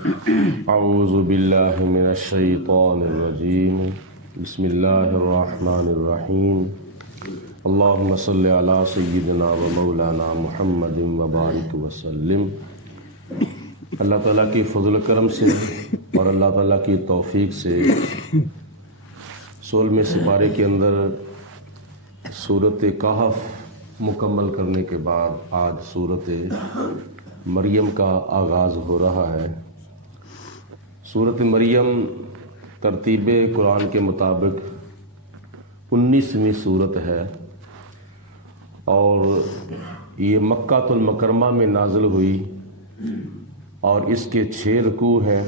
اعوذ باللہ من الشیطان الرجیم بسم اللہ الرحمن الرحیم اللہم صلی علی سیدنا و مولانا محمد وبارک وسلم۔ اللہ تعالیٰ کی فضل و کرم سے اور اللہ تعالیٰ کی توفیق سے 16ویں سپارے کے اندر سورۃ کہف مکمل کرنے کے بعد آج سورۃ مریم کا آغاز ہو رہا ہے۔ سورۃ مریم ترتیب قرآن کے مطابق 19ویں سورت ہے اور یہ مکہ المکرمہ میں نازل ہوئی اور اس کے 6 رکوع ہیں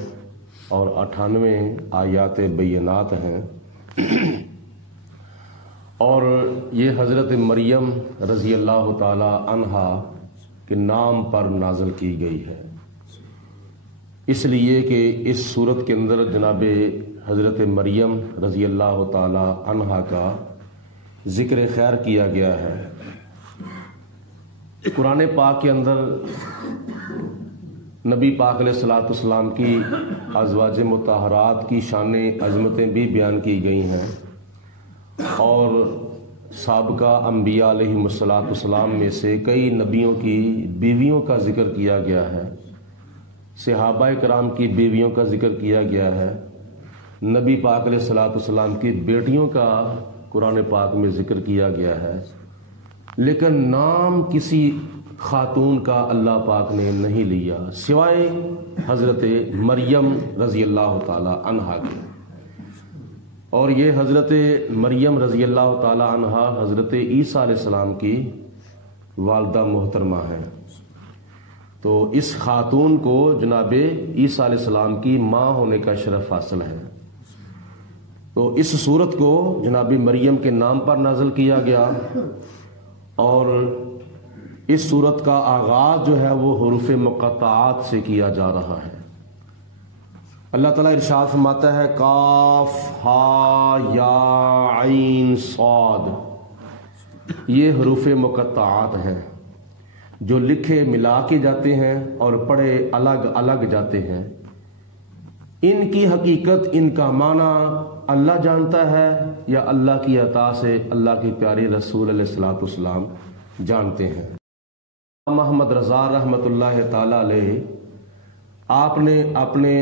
اور 98 آیات بینات ہیں، اور یہ حضرت مریم رضی اللہ تعالی عنہا کے نام پر نازل کی گئی ہے، اس لیے کہ اس صورت کے اندر جناب حضرت مریم رضی اللہ تعالی عنہا کا ذکر خیر کیا گیا ہے۔ قرآن پاک کے اندر نبی پاک علیہ الصلوۃ والسلام کی ازواج مطہرات کی شان عظمتیں بھی بیان کی گئی ہیں، اور سابقہ انبیاء علیہ الصلوۃ والسلام میں سے کئی نبیوں کی بیویوں کا ذکر کیا گیا ہے، صحابہ کرام کی بیویوں کا ذکر کیا گیا ہے، نبی پاک علیہ الصلوۃ والسلام کی بیٹیوں کا قرآن پاک میں ذکر کیا گیا ہے، لیکن نام کسی خاتون کا اللہ پاک نے نہیں لیا سوائے حضرت مریم رضی اللہ تعالی عنہا کے، اور یہ حضرت مریم رضی اللہ تعالی عنہا حضرت عیسیٰ علیہ السلام کی والدہ محترمہ ہیں، تو اس خاتون کو جناب عیسیٰ علیہ السلام کی ماں ہونے کا شرف حاصل ہے۔ تو اس صورت کو جناب مریم کے نام پر نازل کیا گیا، اور اس صورت کا آغاز جو ہے وہ حروف مقطعات سے کیا جا رہا ہے۔ اللہ تعالیٰ ارشاد فرماتا ہے کاف ہا یا عین صاد، یہ حروف مقطعات ہیں جو لکھے ملا کے جاتے ہیں اور پڑھے الگ الگ جاتے ہیں۔ ان کی حقیقت، ان کا معنی اللہ جانتا ہے یا اللہ کی عطا سے اللہ کے پیارے رسول علیہ الصلوۃ والسلام جانتے ہیں۔ محمد رضا رحمۃ اللہ تعالی علیہ آپ نے اپنے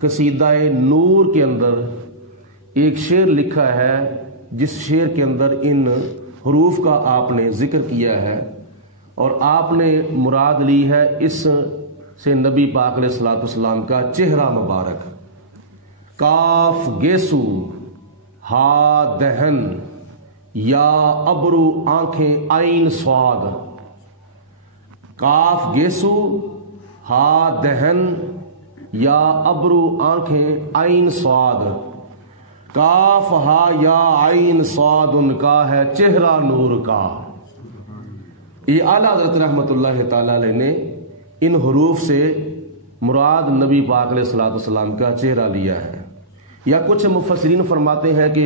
قصیدہ نور کے اندر ایک شعر لکھا ہے، جس شعر کے اندر ان حروف کا آپ نے ذکر کیا ہے، اور آپ نے مراد لی ہے اس سے نبی پاک علیہ الصلوۃ والسلام کا چہرہ مبارک۔ کاف گیسو، ہا دہن، یا ابرو آنکھیں عین صاد۔ کاف گیسو، ہا دہن، یا ابرو آنکھیں عین صاد۔ کاف ہا یا عین صاد، ان کا ہے چہرہ نور کا۔ یہ اعلیٰ حضرت رحمۃ اللہ تعالی علیہ نے ان حروف سے مراد نبی پاک علیہ الصلوۃ والسلام کا چہرہ لیا ہے، یا کچھ مفسرین فرماتے ہیں کہ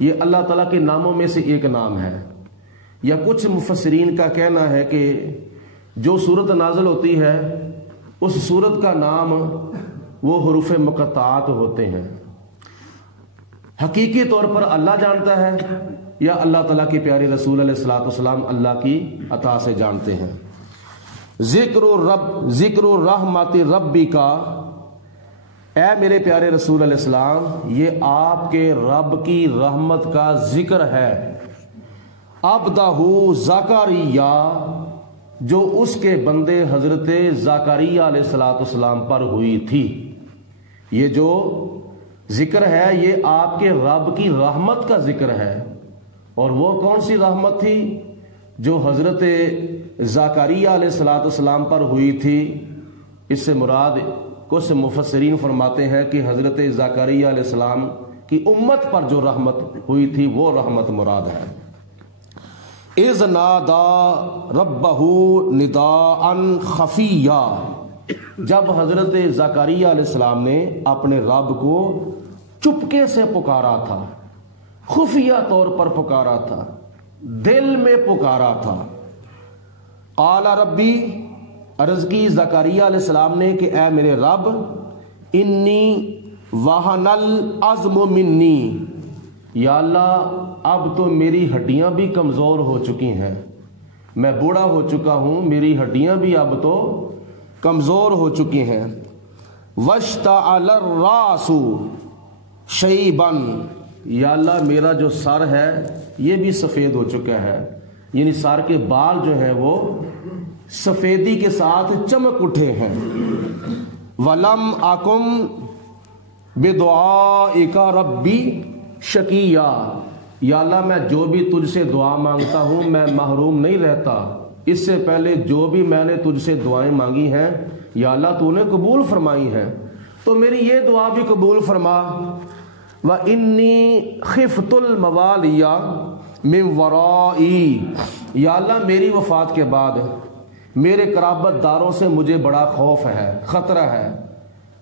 یہ اللہ تعالیٰ کے ناموں میں سے ایک نام ہے، یا کچھ مفسرین کا کہنا ہے کہ جو صورت نازل ہوتی ہے اس صورت کا نام وہ حروف مقطعات ہوتے ہیں۔ حقیقی طور پر اللہ جانتا ہے یا اللہ تعالیٰ کے پیارے رسول علیہ الصلوۃ والسلام اللہ کی عطا سے جانتے ہیں۔ ذکر رحمت ربی کا، اے میرے پیارے رسول علیہ السلام، یہ آپ کے رب کی رحمت کا ذکر ہے۔ عبدہ زکریا، جو اس کے بندے حضرت زکریا علیہ الصلوۃ والسلام پر ہوئی تھی۔ یہ جو ذکر ہے یہ آپ کے رب کی رحمت کا ذکر ہے، اور وہ کون سی رحمت تھی؟ جو حضرت زکریا علیہ الصلوۃ والسلام پر ہوئی تھی۔ اس سے مراد کچھ مفسرین فرماتے ہیں کہ حضرت زکریا علیہ السلام کی امت پر جو رحمت ہوئی تھی وہ رحمت مراد ہے۔ اذ نادا ربہ نداء خفیہ، جب حضرت زکریا علیہ السلام نے اپنے رب کو چپکے سے پکارا تھا، خفیہ طور پر پکارا تھا، دل میں پکارا تھا۔ قال ربی، عرض کی زکریا علیہ السلام نے کہ اے میرے رب، انی وہن العظم منی، یا اللہ اب تو میری ہڈیاں بھی کمزور ہو چکی ہیں، میں بوڑھا ہو چکا ہوں، میری ہڈیاں بھی اب تو کمزور ہو چکی ہیں۔ واشتعل الراس شیبا، یا اللہ میرا جو سر ہے یہ بھی سفید ہو چکا ہے، یعنی سر کے بال جو ہیں وہ سفیدی کے ساتھ چمک اٹھے ہیں۔ ولم اکم بدعائک ربی شقیا، یا اللہ میں جو بھی تجھ سے دعا مانگتا ہوں میں محروم نہیں رہتا، اس سے پہلے جو بھی میں نے تجھ سے دعائیں مانگی ہیں یا اللہ تو نے قبول فرمائی ہیں، تو میری یہ دعا بھی قبول فرما۔ وَإِنِّي خِفْتُ الْمَوَالِيَ مِنْ وَرَائِي، یا اللہ میری وفات کے بعد میرے قرابت داروں سے مجھے بڑا خوف ہے، خطرہ ہے۔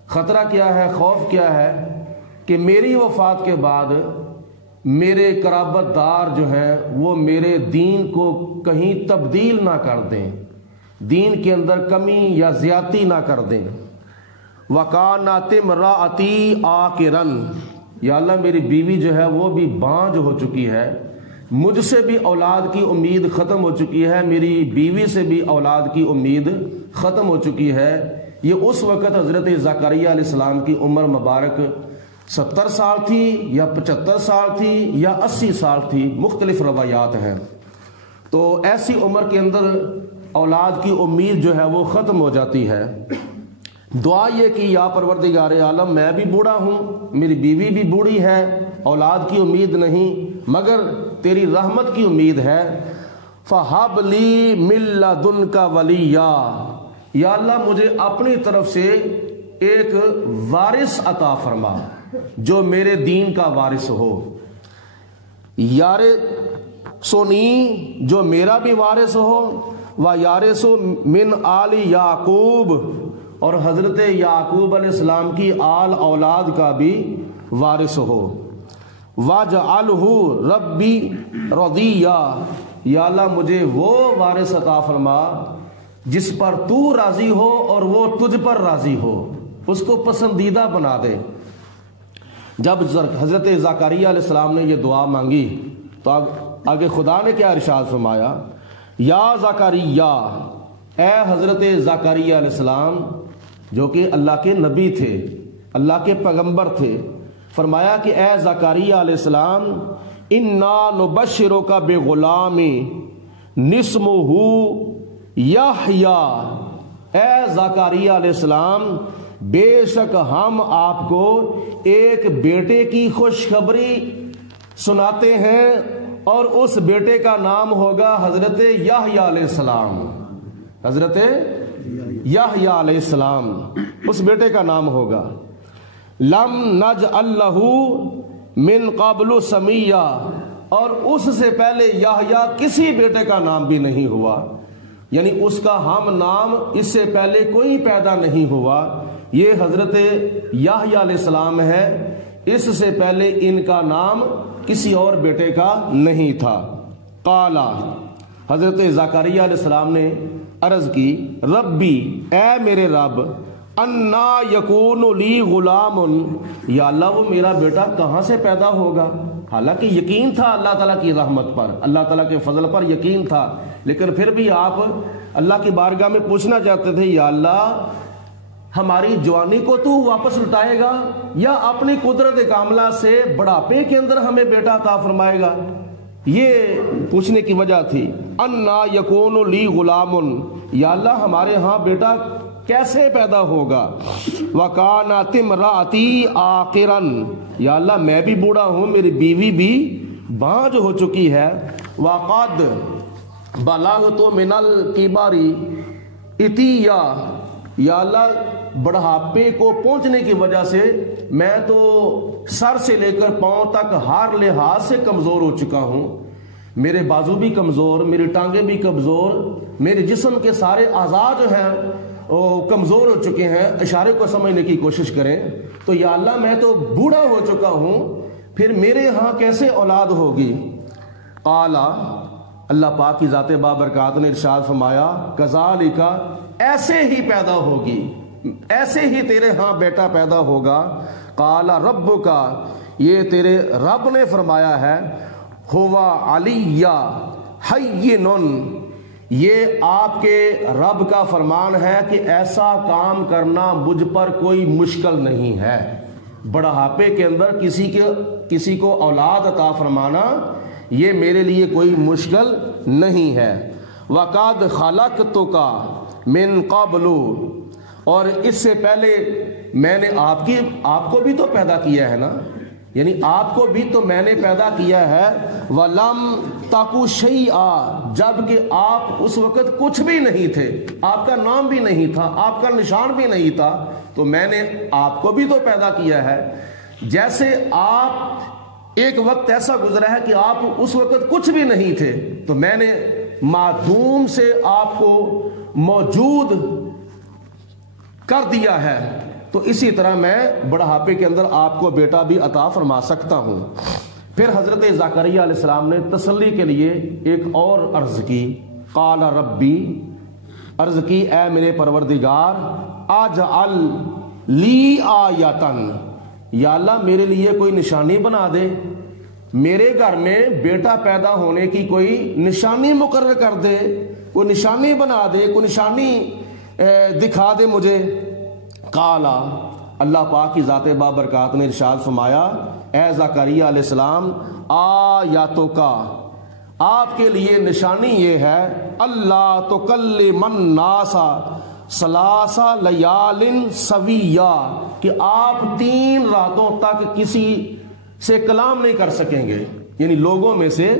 خطرہ کیا ہے، خوف کیا ہے کہ میری وفات کے بعد میرے قرابت دار جو ہیں وہ میرے دین کو کہیں تبدیل نہ کر دیں، دین کے اندر کمی یا زیادتی نہ کر دیں۔ وَكَانَتِ امْرَأَتِي عَاقِرًا، یا اللہ میری بیوی جو ہے وہ بھی بانجھ ہو چکی ہے، مجھ سے بھی اولاد کی امید ختم ہو چکی ہے، میری بیوی سے بھی اولاد کی امید ختم ہو چکی ہے۔ یہ اس وقت حضرت زکریا علیہ السلام کی عمر مبارک 70 سال تھی یا 75 سال تھی یا 80 سال تھی، مختلف روایات ہیں۔ تو ایسی عمر کے اندر اولاد کی امید جو ہے وہ ختم ہو جاتی ہے۔ دعا یہ کی، یا پروردگار عالم میں بھی بوڑھا ہوں، میری بیوی بھی بوڑھی ہے، اولاد کی امید نہیں مگر تیری رحمت کی امید ہے۔ فَهَبْ لِي مِن لَّدُنْكَ وَلِيًّا، یا اللہ مجھے اپنی طرف سے ایک وارث عطا فرما جو میرے دین کا وارث ہو۔ یارثنی، جو میرا بھی وارث ہو، وَيَارِثُ مِنْ آلِ یعقوب، اور حضرت یعقوب علیہ السلام کی آل اولاد کا بھی وارث ہو۔ وَاجْعَلْهُ رَبِّي رَضِيًّا، یا اللہ مجھے وہ وارث عطا فرما جس پر تو راضی ہو اور وہ تجھ پر راضی ہو، اس کو پسندیدہ بنا دے۔ جب حضرت زکریا علیہ السلام نے یہ دعا مانگی تو آگے خدا نے کیا ارشاد فرمایا، یا زکریا، اے حضرت زکریا علیہ السلام جو کہ اللہ کے نبی تھے، اللہ کے پیغمبر تھے، فرمایا کہ اے زکریا علیہ السلام، انا نبشرک بغلام نسمہ یحییٰ، اے زکریا علیہ السلام بے شک ہم آپ کو ایک بیٹے کی خوشخبری سناتے ہیں اور اس بیٹے کا نام ہوگا حضرت یحییٰ علیہ السلام۔ حضرت یحییٰ علیہ السلام اس بیٹے کا نام ہوگا۔ لم نجعل لہ من قبل سمیہ، اور اس سے پہلے یحییٰ کسی بیٹے کا نام بھی نہیں ہوا، یعنی اس کا ہم نام اس سے پہلے کوئی پیدا نہیں ہوا۔ یہ حضرت یحییٰ علیہ السلام ہے، اس سے پہلے ان کا نام کسی اور بیٹے کا نہیں تھا۔ قالا، حضرت زکریا علیہ السلام نے عرض کی، ربی، اے میرے رب، انا یکون لی غلام، یا اللہ وہ میرا بیٹا کہاں سے پیدا ہوگا؟ حالانکہ یقین تھا اللہ تعالیٰ کی رحمت پر، اللہ تعالیٰ کے فضل پر یقین تھا، لیکن پھر بھی آپ اللہ کی بارگاہ میں پوچھنا چاہتے تھے، یا اللہ ہماری جوانی کو تو واپس لٹائے گا یا اپنی قدرت کاملہ سے بڑھاپے کے اندر ہمیں بیٹا عطا فرمائے گا؟ یہ پوچھنے کی وجہ تھی۔ انا یکون لی غلام، یا اللہ ہمارے ہاں بیٹا کیسے پیدا ہوگا؟ وَكَانَتِ امْرَأَتِي عَاقِرًا، یا اللہ میں بھی بوڑھا ہوں، میری بیوی بھی بانجھ ہو چکی ہے۔ وَقَدْ بَلَغْتُ مِنَ الْكِبَرِ عِتِيًّا، یا اللہ بڑھاپے کو پہنچنے کی وجہ سے میں تو سر سے لے کر پاؤں تک ہر لحاظ سے کمزور ہو چکا ہوں، میرے بازو بھی کمزور، میری ٹانگیں بھی کمزور، میرے جسم کے سارے اعضاء جو ہیں وہ کمزور ہو چکے ہیں۔ اشارے کو سمجھنے کی کوشش کریں تو یا اللہ میں تو بوڑھا ہو چکا ہوں، پھر میرے ہاں کیسے اولاد ہوگی؟ قالا، اللہ پاک کی ذات بابرکات نے ارشاد فرمایا کذالک، ایسے ہی پیدا ہوگی، ایسے ہی تیرے ہاں بیٹا پیدا ہوگا. قال ربک، یہ تیرے رب نے فرمایا ہے، ہوا علی حین، یہ آپ کے رب کا فرمان ہے کہ ایسا کام کرنا مجھ پر کوئی مشکل نہیں ہے. بڑھاپے کے اندر کسی کو اولاد عطا فرمانا یہ میرے لیے کوئی مشکل نہیں ہے. وَقَدْ خَلَقْتُكَ مِن قَبْلُ، اور اس سے پہلے میں نے آپ کو بھی تو پیدا کیا ہے نا، یعنی آپ کو بھی تو میں نے پیدا کیا ہے. وَلَمْ تَكُ شَيْئًا، جبکہ آپ اس وقت کچھ بھی نہیں تھے، آپ کا نام بھی نہیں تھا، آپ کا نشان بھی نہیں تھا، تو میں نے آپ کو بھی تو پیدا کیا ہے. جیسے آپ ایک وقت ایسا گزرا ہے کہ آپ اس وقت کچھ بھی نہیں تھے، تو میں نے معدوم سے آپ کو موجود کر دیا ہے، تو اسی طرح میں بڑھاپے کے اندر آپ کو بیٹا بھی عطا فرما سکتا ہوں. پھر حضرت زکریا علیہ السلام نے تسلی کے لیے ایک اور عرض کی. قال ربی، عرض کی اے میرے پروردگار، اجعل لی آیتن، یا اللہ میرے لیے کوئی نشانی بنا دے، میرے گھر میں بیٹا پیدا ہونے کی کوئی نشانی مقرر کر دے، کوئی نشانی بنا دے، کوئی نشانی دکھا دے مجھے. قالا، اللہ پاک کی ذات بابرکات نے ارشاد فرمایا، اے زکریا علیہ السلام، آیاتوں کا، آپ کے لیے نشانی یہ ہے، اللہ تکلم الناس ثلاث لیال سویا، کہ آپ 3 راتوں تک کسی سے کلام نہیں کر سکیں گے. یعنی لوگوں میں سے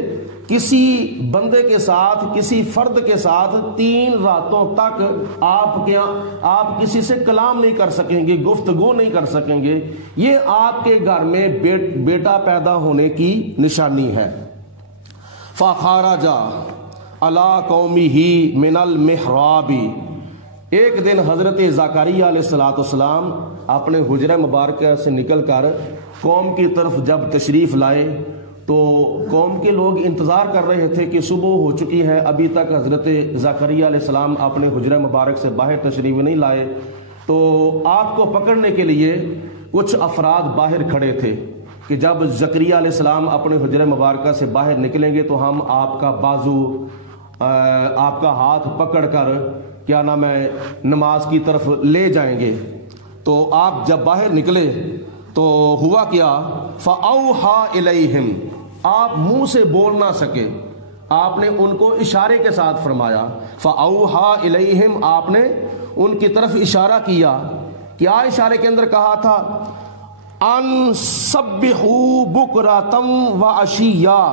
کسی بندے کے ساتھ، کسی فرد کے ساتھ 3 راتوں تک آپ کسی سے کلام نہیں کر سکیں گے، گفتگو نہیں کر سکیں گے. یہ آپ کے گھر میں بیٹا پیدا ہونے کی نشانی ہے. فَخَرَجَ عَلَىٰ قَوْمِهِ مِنَ الْمِحْرَابِ، ایک دن حضرت زکریا علیہ السلام اپنے حجرہ مبارکہ سے نکل کر قوم کی طرف جب تشریف لائے تو قوم کے لوگ انتظار کر رہے تھے کہ صبح ہو چکی ہے، ابھی تک حضرت زکریا علیہ السلام اپنے حجرہ مبارک سے باہر تشریف نہیں لائے. تو آپ کو پکڑنے کے لیے کچھ افراد باہر کھڑے تھے کہ جب زکریا علیہ السلام اپنے حجرہ مبارکہ سے باہر نکلیں گے تو ہم آپ کا بازو، آپ کا ہاتھ پکڑ کر کیا نام ہے نماز کی طرف لے جائیں گے. تو آپ جب باہر نکلے تو ہوا کیا، فَأَوْحَا إِلَيْهِمْ، آپ منہ سے بول نہ سکے، آپ نے ان کو اشارے کے ساتھ فرمایا. فَأَوْحَا إِلَيْهِمْ، آپ نے ان کی طرف اشارہ کیا. کیا اشارے کے اندر کہا تھا؟ ان سبحوا بکرۃ وعشیٰ،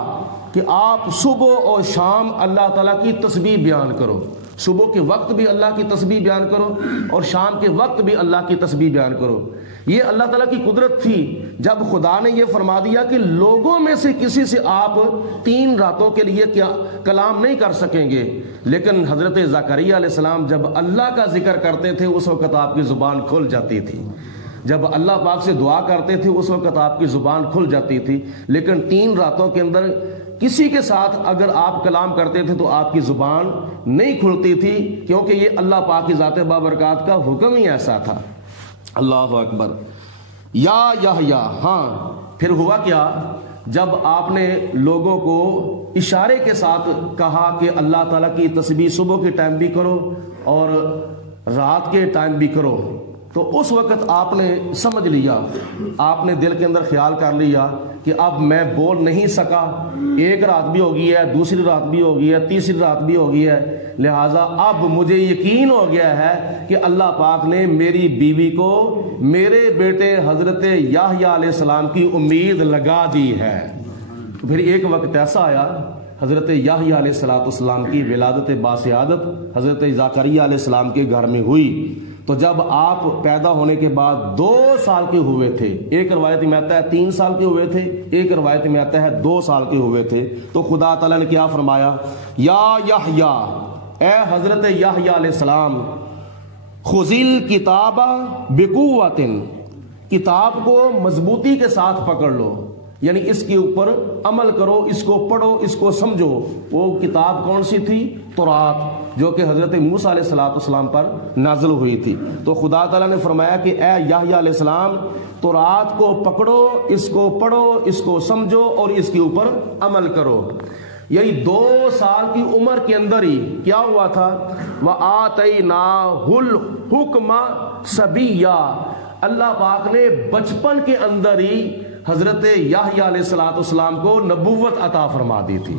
کہ آپ صبح اور شام اللہ تعالیٰ کی تسبیح بیان کرو. صبح کے وقت بھی اللہ کی تسبیح بیان کرو اور شام کے وقت بھی اللہ کی تسبیح بیان کرو. یہ اللہ تعالیٰ کی قدرت تھی جب خدا نے یہ فرما دیا کہ لوگوں میں سے کسی سے آپ 3 راتوں کے لیے کیا کلام نہیں کر سکیں گے. لیکن حضرت زکریا علیہ السلام جب اللہ کا ذکر کرتے تھے اس وقت آپ کی زبان کھل جاتی تھی، جب اللہ پاک سے دعا کرتے تھے اس وقت آپ کی زبان کھل جاتی تھی. لیکن 3 راتوں کے اندر کسی کے ساتھ اگر آپ کلام کرتے تھے تو آپ کی زبان نہیں کھلتی تھی، کیونکہ یہ اللہ پاک کی ذات بابرکات کا حکم ہی ایسا تھا. اللہ اکبر. یا یحییٰ، ہاں پھر ہوا کیا، جب آپ نے لوگوں کو اشارے کے ساتھ کہا کہ اللہ تعالیٰ کی تسبیح صبح کے ٹائم بھی کرو اور رات کے ٹائم بھی کرو، تو اس وقت آپ نے سمجھ لیا، آپ نے دل کے اندر خیال کر لیا کہ اب میں بول نہیں سکا، 1 رات بھی ہو گئی ہے، دوسری رات بھی ہو گئی ہے، تیسری رات بھی ہو گئی ہے، لہٰذا اب مجھے یقین ہو گیا ہے کہ اللہ پاک نے میری بیوی کو میرے بیٹے حضرت یحییٰ علیہ السلام کی امید لگا دی ہے. پھر ایک وقت ایسا آیا، حضرت یحییٰ علیہ السلام کی ولادت باسعادت حضرت زکریا علیہ السلام کے گھر میں ہوئی. تو جب آپ پیدا ہونے کے بعد 2 سال کے ہوئے تھے، ایک روایت میں آتا ہے 3 سال کے ہوئے تھے، ایک روایت میں آتا ہے 2 سال کے ہوئے تھے، تو خدا تعالیٰ نے کیا فرمایا، یا یحییٰ، اے حضرت یحییٰ علیہ السلام، خذ الکتاب بقوۃ، کتاب کو مضبوطی کے ساتھ پکڑ لو. یعنی اس کے اوپر عمل کرو، اس کو پڑھو، اس کو سمجھو۔ وہ کتاب کون سی تھی؟ تورات، جو کہ حضرت موسیٰ علیہ السلام پر نازل ہوئی تھی۔ تو خدا تعالیٰ نے فرمایا کہ اے یحییٰ علیہ السلام، تورات کو پکڑو، اس کو پڑھو، اس کو سمجھو اور اس کے اوپر عمل کرو۔ یہی 2 سال کی عمر کے اندر ہی کیا ہوا تھا؟ وَآتَيْنَاهُ الْحُكْمَ صَبِيًّا، اللہ پاک نے بچپن کے اندر ہی حضرت یحییٰ علیہ السلام کو نبوت عطا فرما دی تھی۔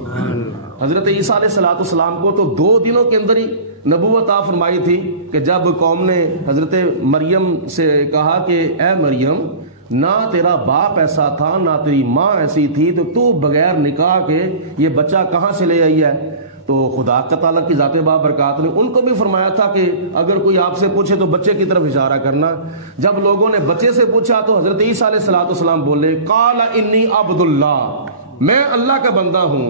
حضرت عیسیٰ علیہ السلام کو تو 2 دنوں کے اندر ہی نبوت عطا فرمائی تھی کہ جب قوم نے حضرت مریم سے کہا کہ اے مریم، نہ تیرا باپ ایسا تھا نہ تیری ماں ایسی تھی، تو بغیر نکاح کے یہ بچہ کہاں سے لے آئی ہے؟ تو خدا تعالیٰ کی ذات بابرکات نے ان کو بھی فرمایا تھا کہ اگر کوئی آپ سے پوچھے تو بچے کی طرف اشارہ کرنا۔ جب لوگوں نے بچے سے پوچھا تو حضرت عیسیٰ علیہ السلام بولے قال انی عبد اللہ، میں اللہ کا بندہ ہوں۔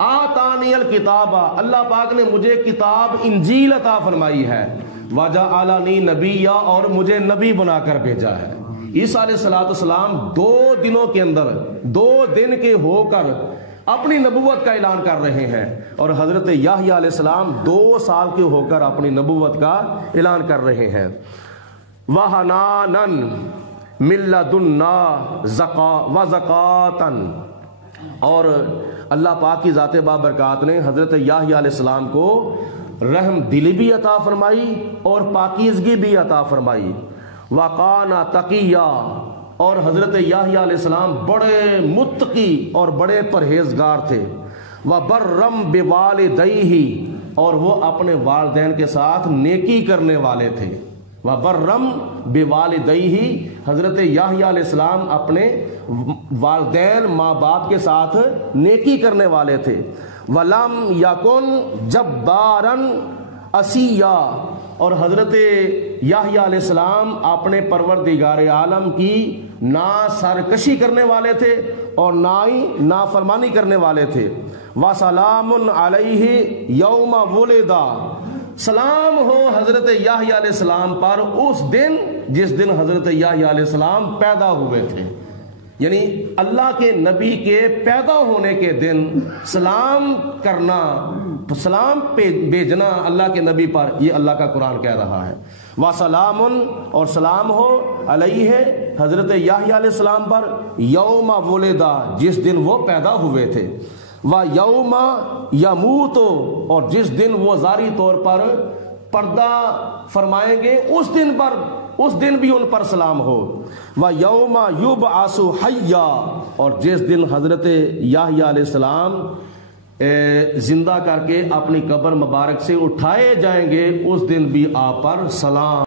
آتانی الکتاب، اللہ پاک نے مجھے کتاب انجیل عطا فرمائی ہے۔ وجعلنی نبیا، اور مجھے نبی بنا کر بھیجا ہے۔ عیسیٰ علیہ السلام 2 دنوں کے اندر 2 دن کے ہو کر اپنی نبوت کا اعلان کر رہے ہیں، اور حضرت یحییٰ علیہ السلام 2 سال کے ہو کر اپنی نبوت کا اعلان کر رہے ہیں۔ وَحَنَانًا مِن لَّدُنَّا وَزَكَاةً، اور اللہ پاک کی ذات بابرکات نے حضرت یحییٰ علیہ السلام کو رحم دلی بھی عطا فرمائی اور پاکیزگی بھی عطا فرمائی۔ وَقَانَ تَقِيًّا، اور حضرت یحییٰ علیہ السلام بڑے متقی اور بڑے پرہیزگار تھے۔ وَبَرًّا بِوَالِدَيْهِ، اور وہ اپنے والدین کے ساتھ نیکی کرنے والے تھے۔ وَبَرًّا بِوَالِدَيْهِ، حضرت یحییٰ علیہ السلام اپنے والدین ماں باپ کے ساتھ نیکی کرنے والے تھے۔ وَلَمْ يَكُنْ جَبَّارًا عَصِيًّا، اور حضرت یحییٰ علیہ السلام اپنے پروردگار عالم کی نہ سرکشی کرنے والے تھے اور نہ ہی نافرمانی کرنے والے تھے۔ وَسَلَامٌ عَلَيْهِ يَوْمَ وُلِدَ، سلام ہو حضرت یحییٰ علیہ السلام پر اس دن جس دن حضرت یحییٰ علیہ السلام پیدا ہوئے تھے۔ یعنی اللہ کے نبی کے پیدا ہونے کے دن سلام کرنا، سلام بھیجنا اللہ کے نبی پر، یہ اللہ کا قرآن کہہ رہا ہے۔ وَسَلَامٌ، اور سلام ہو علیہ حضرت یحییٰ علیہ السلام پر یوم ولدہ، جس دن وہ پیدا ہوئے تھے۔ وَيَوْمَ يَمُوتُ، اور جس دن وہ ظاہری طور پر پردہ فرمائیں گے اس دن پر، اس دن بھی ان پر سلام ہو۔ وَيَوْمَ يُبْعَثُ حَيًّا، اور جس دن حضرت یحییٰ علیہ السلام زندہ کر کے اپنی قبر مبارک سے اٹھائے جائیں گے اس دن بھی آپ پر سلام۔